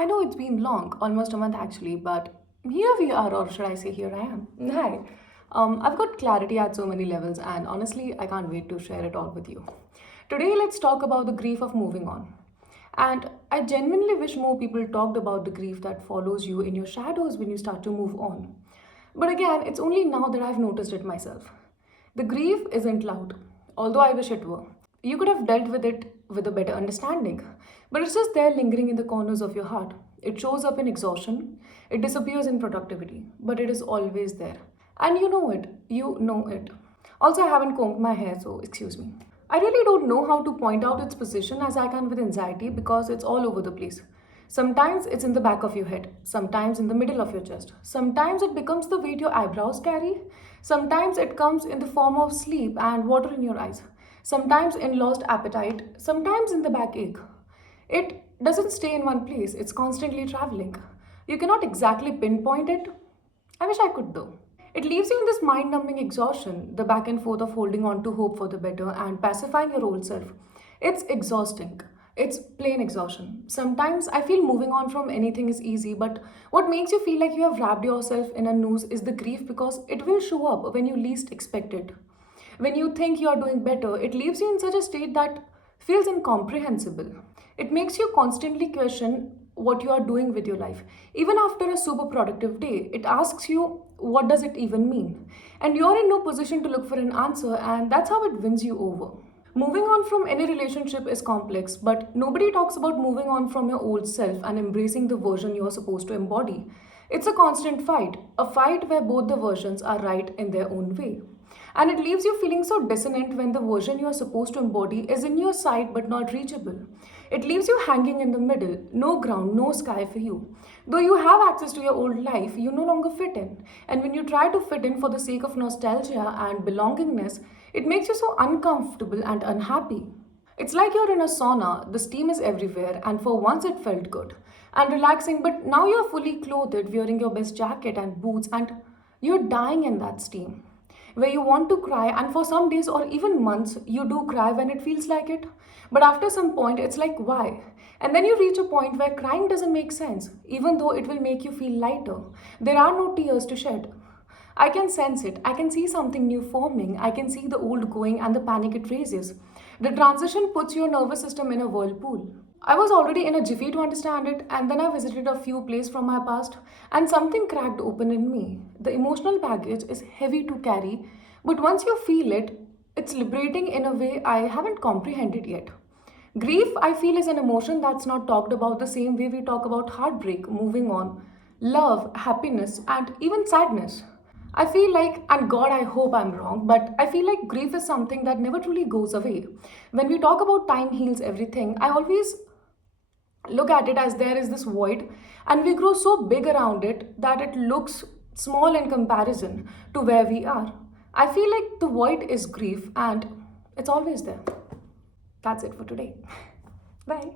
I know it's been long, almost a month actually, but here we are, or should I say, here I am. Hi. I've got clarity at so many levels, and honestly, I can't wait to share it all with you. Today, let's talk about the grief of moving on. And I genuinely wish more people talked about the grief that follows you in your shadows when you start to move on. But again, it's only now that I've noticed it myself. The grief isn't loud, although I wish it were. You could have dealt with it with a better understanding, but it's just there lingering in the corners of your heart. It shows up in exhaustion, it disappears in productivity, but it is always there. And you know it. Also, I haven't combed my hair, so excuse me. I really don't know how to point out its position as I can with anxiety because it's all over the place. Sometimes it's in the back of your head, sometimes in the middle of your chest, sometimes it becomes the weight your eyebrows carry, sometimes it comes in the form of sleep and water in your eyes, sometimes in lost appetite, sometimes in the backache. It doesn't stay in one place, it's constantly traveling. You cannot exactly pinpoint it. I wish I could though. It leaves you in this mind numbing exhaustion, the back and forth of holding on to hope for the better and pacifying your old self. It's exhausting. It's plain exhaustion. Sometimes I feel moving on from anything is easy, but what makes you feel like you have wrapped yourself in a noose is the grief because it will show up when you least expect it. When you think you are doing better, it leaves you in such a state that feels incomprehensible. It makes you constantly question what you are doing with your life. Even after a super productive day, it asks you, what does it even mean? And you're in no position to look for an answer, and that's how it wins you over. Moving on from any relationship is complex, but nobody talks about moving on from your old self and embracing the version you are supposed to embody. It's a fight where both the versions are right in their own way. And it leaves you feeling so dissonant when the version you are supposed to embody is in your sight but not reachable. It leaves you hanging in the middle, no ground, no sky for you. Though you have access to your old life, you no longer fit in. And when you try to fit in for the sake of nostalgia and belongingness, it makes you so uncomfortable and unhappy. It's like you're in a sauna, the steam is everywhere, and for once it felt good and relaxing, but now you're fully clothed, wearing your best jacket and boots, and you're dying in that steam. Where you want to cry, and for some days or even months, you do cry when it feels like it. But after some point, it's like, why? And then you reach a point where crying doesn't make sense, even though it will make you feel lighter. There are no tears to shed. I can sense it. I can see something new forming. I can see the old going and the panic it raises. The transition puts your nervous system in a whirlpool. I was already in a jiffy to understand it, and then I visited a few places from my past, and something cracked open in me. The emotional baggage is heavy to carry, but once you feel it, it's liberating in a way I haven't comprehended yet. Grief, I feel, is an emotion that's not talked about the same way we talk about heartbreak, moving on, love, happiness, and even sadness. I feel like, and God, I hope I'm wrong, but I feel like grief is something that never truly goes away. When we talk about time heals everything, I always look at it as there is this void, and we grow so big around it that it looks small in comparison to where we are. I feel like the void is grief, and it's always there. That's it for today. Bye.